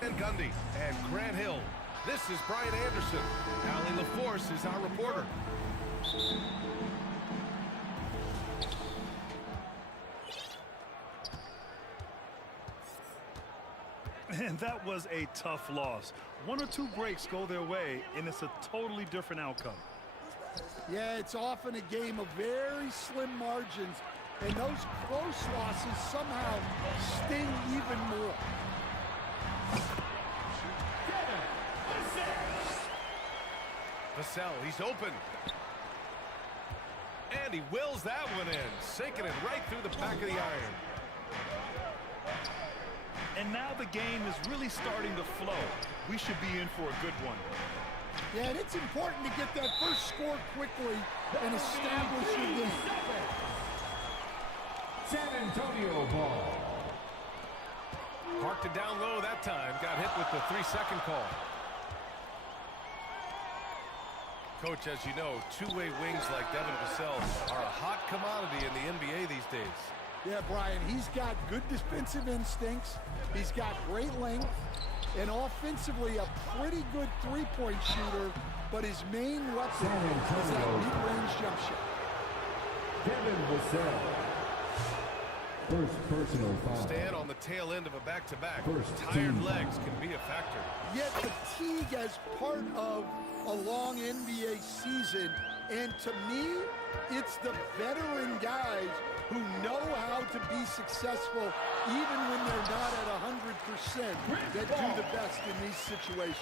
And Gundy and Grant Hill. This is Brian Anderson. Allie LaForce is our reporter. And that was a tough loss. One or two breaks go their way, and it's a totally different outcome. Yeah, it's often a game of very slim margins, and those close losses somehow sting even more. Vassell, he's open. And he wills that one in, sinking it right through the back of the iron. And now the game is really starting to flow. We should be in for a good one. Yeah, and it's important to get that first score quickly and establish your game. San Antonio ball. Parked it down low that time. Got hit with the 3-second call. Coach, as you know, two-way wings like Devin Vassell are a hot commodity in the NBA these days. Yeah, Brian, he's got good defensive instincts. He's got great length. And offensively, a pretty good three-point shooter. But his main weapon is that mid-range jump shot. Devin Vassell. First personal foul. Stand on the tail end of a back-to-back. Tired team. legs can be a factor. Yet fatigue as part of a long NBA season. And to me, it's the veteran guys who know how to be successful even when they're not at 100% that do the best in these situations.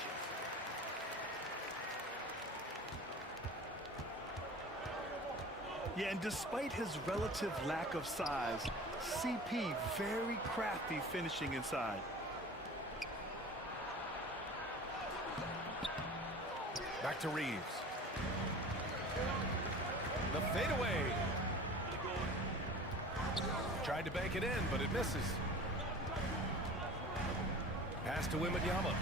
Yeah, and despite his relative lack of size, CP very crafty finishing inside. Back to Reeves. The fadeaway. Tried to bank it in, but it misses. Pass to Wembanyama.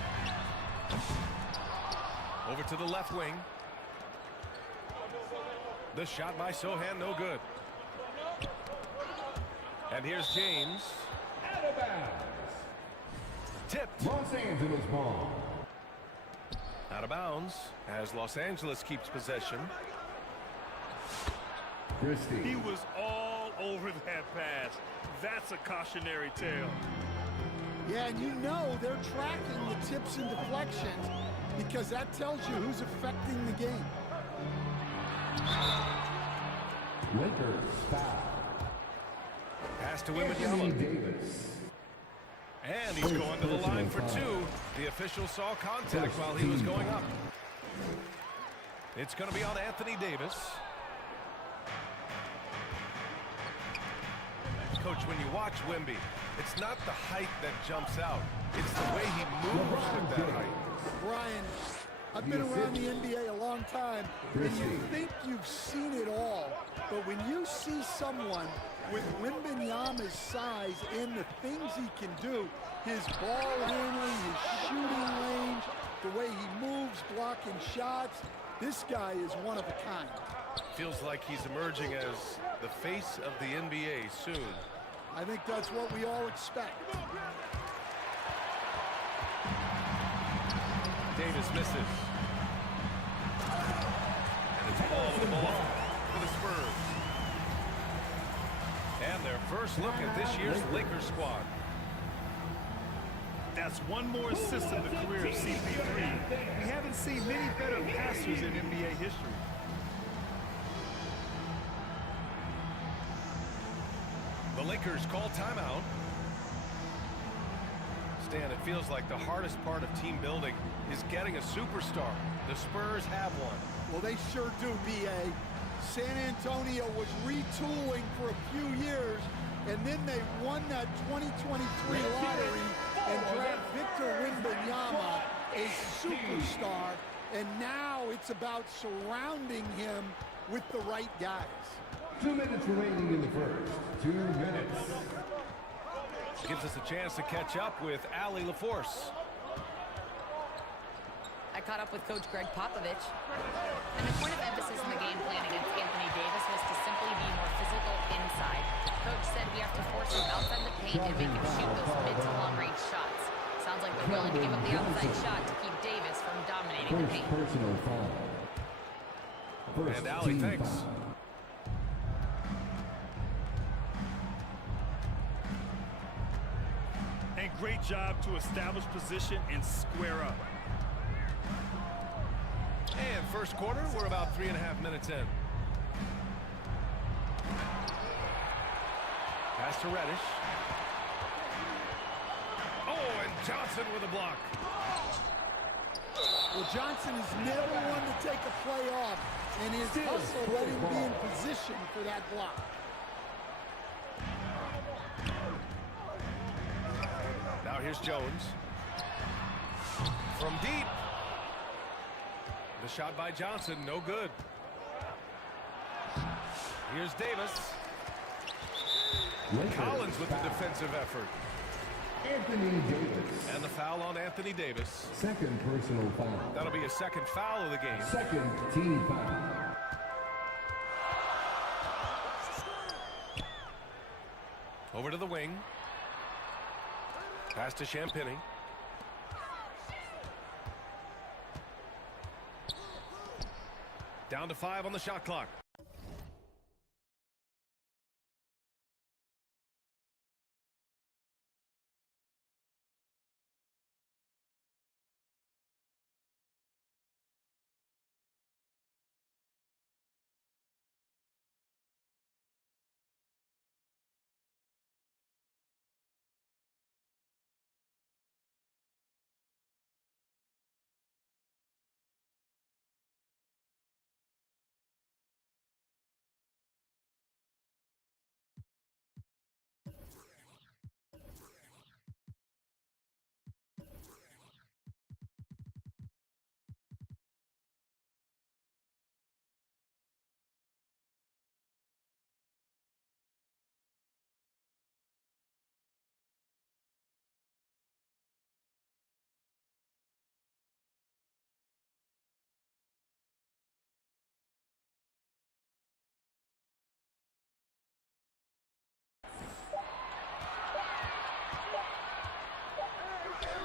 Over to the left wing. The shot by Sohan, no good. And here's James. Out of bounds. Tipped. Los Angeles ball. Out of bounds as Los Angeles keeps possession. Christie. He was all over that pass. That's a cautionary tale. Yeah, and you know they're tracking the tips and deflections because that tells you who's affecting the game. Lakers foul. Pass to Anthony Wembanyama. Davis. And he's going to the line for two. The official saw contact while he was going up. It's going to be on Anthony Davis. Coach, when you watch Wemby, it's not the height that jumps out. It's the way he moves with that height. Brian, I've been around the NBA a long time, and you think you've seen it all. But when you see someone with Wembanyama's size and the things he can do, his ball handling, his shooting range, the way he moves, blocking shots, this guy is one of a kind. Feels like he's emerging as the face of the NBA soon. I think that's what we all expect. Davis misses. And it's ball with the ball for the Spurs. And their first look at this year's Lakers squad. That's one more assist in the career of CP3. We haven't seen many better passers in NBA history. The Lakers call timeout. Stan, it feels like the hardest part of team building is getting a superstar. The Spurs have one. Well, they sure do, B.A. San Antonio was retooling for a few years, and then they won that 2023 lottery and draft Victor Wembanyama, a superstar, and now it's about surrounding him with the right guys. 2 minutes remaining in the first. 2 minutes. Gives us a chance to catch up with Allie LaForce. I caught up with Coach Greg Popovich, and the point of emphasis in the game plan against Anthony Davis was to simply be more physical inside. Coach said we have to force him outside the paint and make him shoot those mid to long range shots. Sounds like they're willing to give up the outside shot to keep Davis from dominating the paint. Personal foul. First And Allie, team thanks. foul. And great job to establish position and square up. And first quarter, we're about 3.5 minutes in. Pass to Reddish. Oh, and Johnson with a block. Well, Johnson is never one to take a play off, and his hustle let him be in position for that block. Now here's Jones. From deep. The shot by Johnson, no good. Here's Davis. Collins with the defensive effort. Anthony Davis. And the foul on Anthony Davis. Second personal foul. That'll be a second foul of the game. Second team foul. Over to the wing. Pass to Champagny. Down to 5 on the shot clock.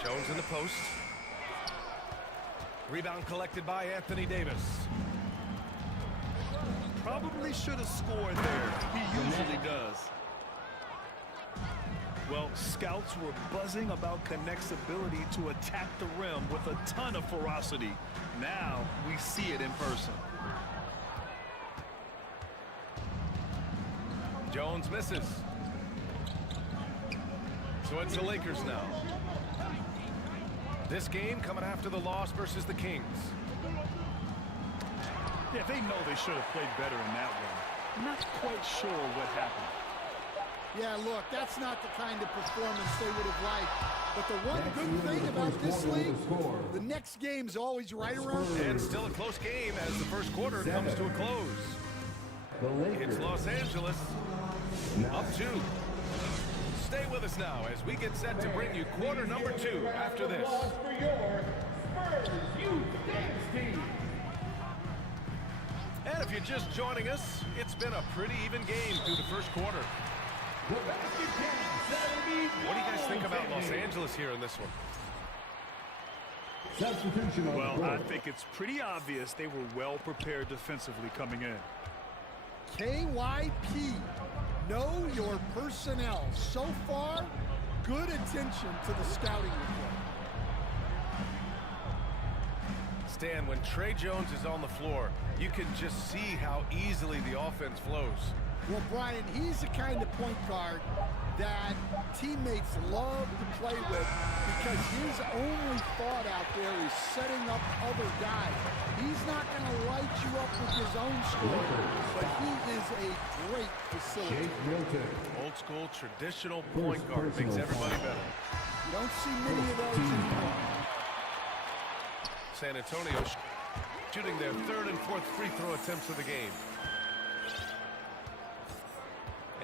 Jones in the post. Rebound collected by Anthony Davis. Probably should have scored there. He usually does. Well, scouts were buzzing about Connect's ability to attack the rim with a ton of ferocity. Now we see it in person. Jones misses. So it's the Lakers now. This game coming after the loss versus the Kings. Yeah, they know they should have played better in that one. Not quite sure what happened. Yeah, look, that's not the kind of performance they would have liked. But the one good thing about this league, the next game's always right around here. And still a close game as the first quarter comes to a close. It's Los Angeles up 2. Stay with us now as we get set to bring you quarter number 2 after this. And if you're just joining us, it's been a pretty even game through the first quarter. What do you guys think about Los Angeles here in this one? Substitution on Well, the I floor. think it's pretty obvious they were well prepared defensively coming in. KYP, know your personnel. So far, good attention to the scouting report. Stan, when Trey Jones is on the floor, you can just see how easily the offense flows. Well, Brian, he's the kind of point guard that teammates love to play with because his only thought out there is setting up other guys. He's not going to light you up with his own score, but he is a great facilitator. Jake Milton. Old school, traditional point guard makes everybody better. You don't see many of those anymore. San Antonio shooting their 3rd and 4th free throw attempts of the game.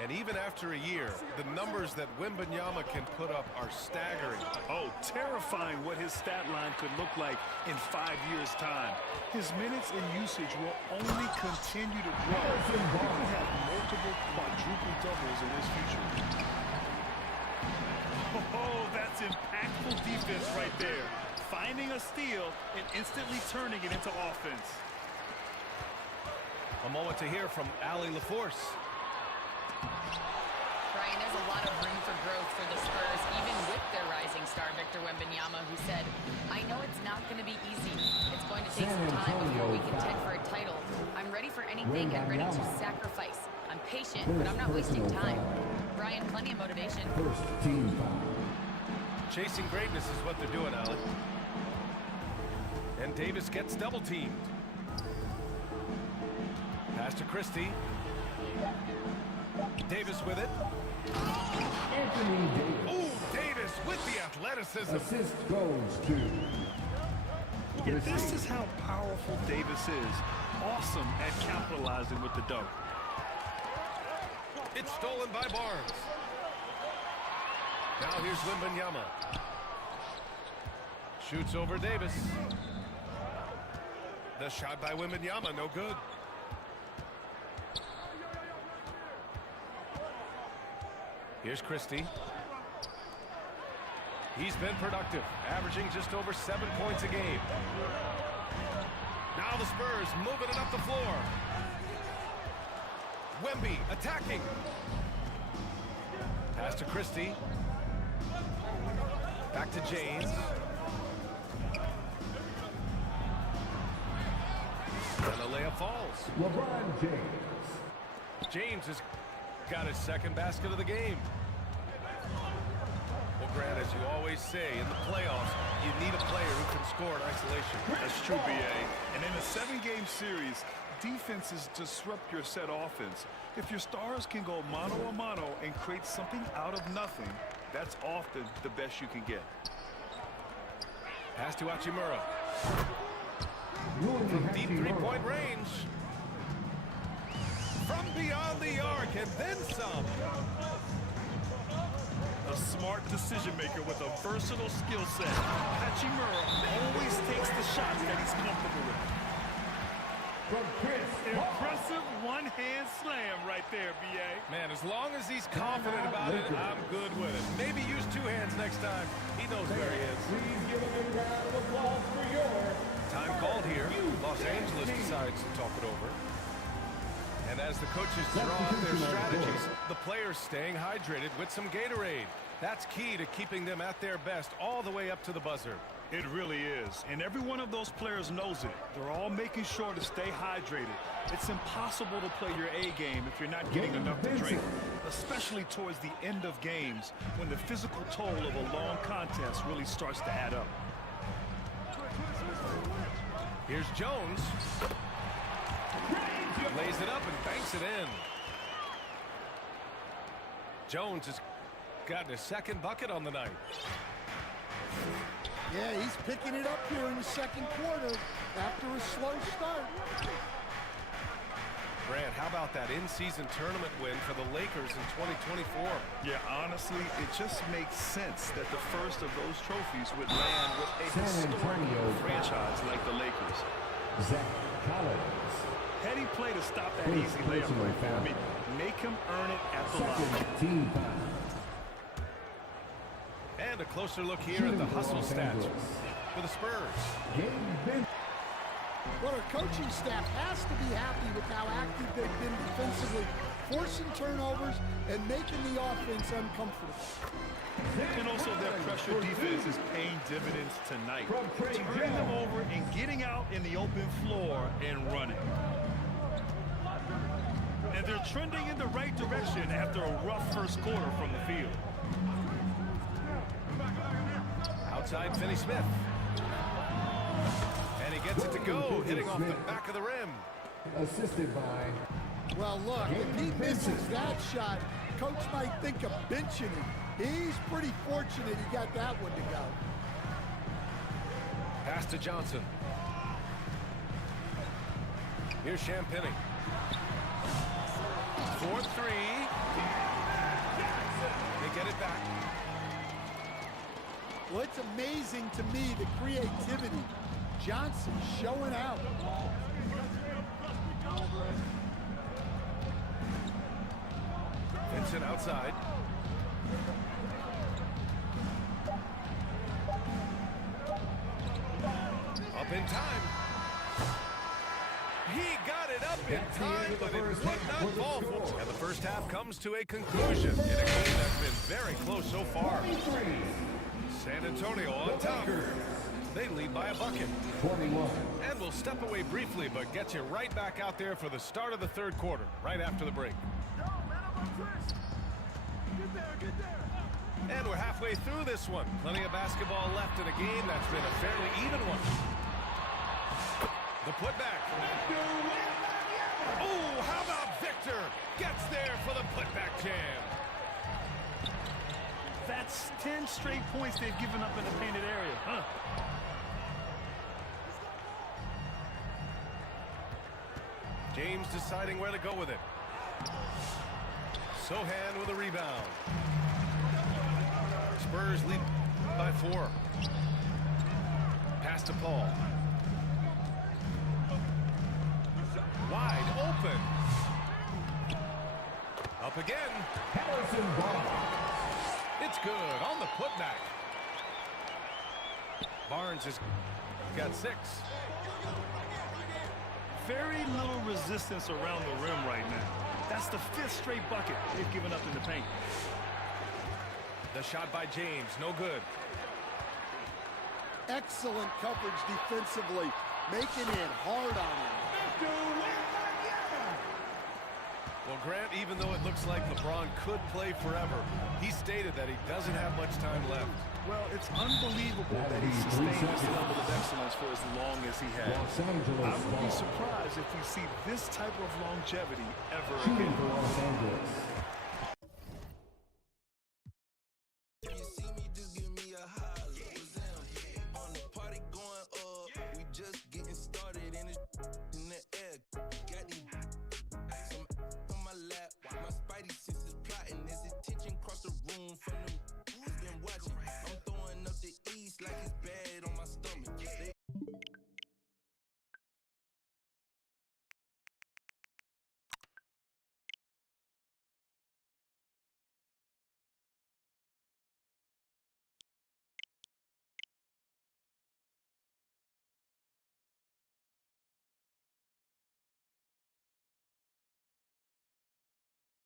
And even after a year, the numbers that Wembanyama can put up are staggering. Oh, terrifying what his stat line could look like in 5 years' time. His minutes and usage will only continue to grow. He could have multiple quadruple doubles in his future. Oh, that's impactful defense right there. Finding a steal and instantly turning it into offense. A moment to hear from Allie LaForce. Brian, there's a lot of room for growth for the Spurs, even with their rising star, Victor Wembanyama, who said, I know it's not going to be easy. It's going to take some time before we contend for a title. I'm ready for anything and ready to sacrifice. I'm patient, but I'm not wasting time. Brian, plenty of motivation. First team foul. Chasing greatness is what they're doing, Allie. And Davis gets double teamed. Pass to Christie. Davis with it. Anthony Davis. Ooh, Davis with the athleticism. Assist goes to. Yeah, this is how powerful Davis is. Awesome at capitalizing with the dunk. It's stolen by Barnes. Now here's Wembanyama. Shoots over Davis. The shot by Wembanyama, no good. Here's Christie. He's been productive, averaging just over 7 points a game. Now the Spurs moving it up the floor. Wemby attacking. Pass to Christie. Back to James. And the layup falls. LeBron James. James has got his second basket of the game. Well, Grant, as you always say, in the playoffs, you need a player who can score in isolation. That's true, B.A. And in a 7-game series, defenses disrupt your set offense. If your stars can go mano-a-mano and create something out of nothing, that's often the best you can get. Pass to Hachimura. From deep three-point range. From beyond the arc and then some. A smart decision maker with a versatile skill set. Hachimura always takes the shots that he's comfortable with. From Chris. Impressive one-hand slam right there, B.A. Man, as long as he's confident about it, I'm good with it. Maybe use 2 hands next time. He knows where he is. Please give a big round of applause for your Time called here. Los Angeles decides to talk it over. And as the coaches draw up their strategies, the players staying hydrated with some Gatorade. That's key to keeping them at their best all the way up to the buzzer. It really is. And every one of those players knows it. They're all making sure to stay hydrated. It's impossible to play your A game if you're not getting enough to drink, especially towards the end of games when the physical toll of a long contest really starts to add up. Here's Jones. Lays it up and banks it in. Jones has gotten his second bucket on the night. Yeah, he's picking it up here in the second quarter after a slow start. Grant, how about that in-season tournament win for the Lakers in 2024? Yeah, honestly, it just makes sense that the first of those trophies would land with a historic franchise like the Lakers. Zach Collins. Heady play to stop that easy layup. I mean, make him earn it at the line. Second team foul. And a closer look here at the hustle stats for the Spurs. But our coaching staff has to be happy with how active they've been defensively, forcing turnovers and making the offense uncomfortable. And also their pressure defense is paying dividends tonight. Turning them over and getting out in the open floor and running. And they're trending in the right direction after a rough first quarter from the field. Outside Finney Smith. And he gets it to go, hitting off the back of the rim. Assisted by. Well, look, if he misses that shot, coach might think of benching him. He's pretty fortunate he got that one to go. Pass to Johnson. Here's Champagny. 4-3. They get it back. Well, it's amazing to me, the creativity. Johnson showing out. Vincent outside. Up in time. He got it up in time, but it would not fall for him. And the first half comes to a conclusion in a game that's been very close so far. San Antonio on top. They lead by a bucket. 21. And we'll step away briefly, but get you right back out there for the start of the third quarter, right after the break. And we're halfway through this one. Plenty of basketball left in a game that's been a fairly even one. The putback. Oh, how about Victor? Gets there for the putback jam. That's 10 straight points they've given up in the painted area, huh? James deciding where to go with it. Sohan with a rebound. Spurs lead by 4. Pass to Paul. Wide open. Up again. Harrison Barnes. It's good on the putback. Barnes has got 6. Very little resistance around the rim right now. That's the 5th straight bucket they've given up in the paint. The shot by James, no good. Excellent coverage defensively, making it hard on him. Well, Grant, even though it looks like LeBron could play forever, he stated that he doesn't have much time left. Well, it's unbelievable that he sustained this level of excellence for as long as he has. I would be surprised if we see this type of longevity ever again. Los Angeles.